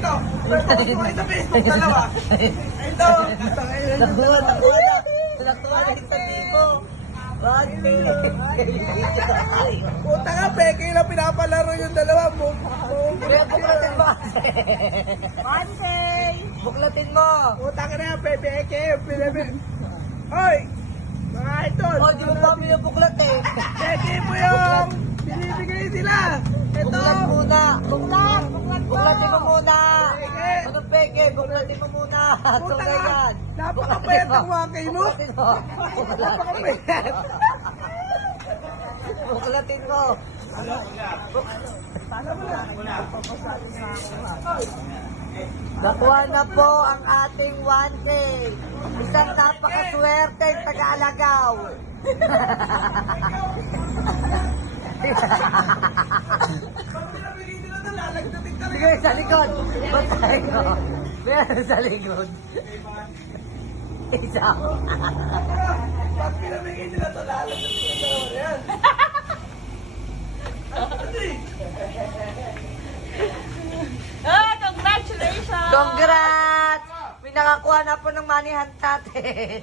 ito. Ito sa Facebook, dalawa. Ito. Nakuha na isang libo. Bante. Puta ka, peke lang pinapalaro yung dalawa mo. Kaya buklatin mo kasi. Monday! Buklatin mo. Puta ka na, peke. Hoy! Mga idol. O, di mo pa binubuklat eh. Peke mo yung binibigay nila. Ito. Buklat muna. Buklat! Buklat mo! Buklatin mo muna. Peke. Anong peke? Buklatin mo muna. So, Puta ka. ganyan. Napakapayat ang wakay mo. Buklatin mo. Napakapayat. Buklatin mo. Nakuha na po ang ating 1K. Isang napakaswerte taga-alagaw. Sige, sa likod. Basahin ko. Meron sa likod. Isa. Pag pinamigay nila ito, lalagdating ang dalawa na yan. Ah, congratulations! Congrats! May nakakuha na po ng money hunt natin.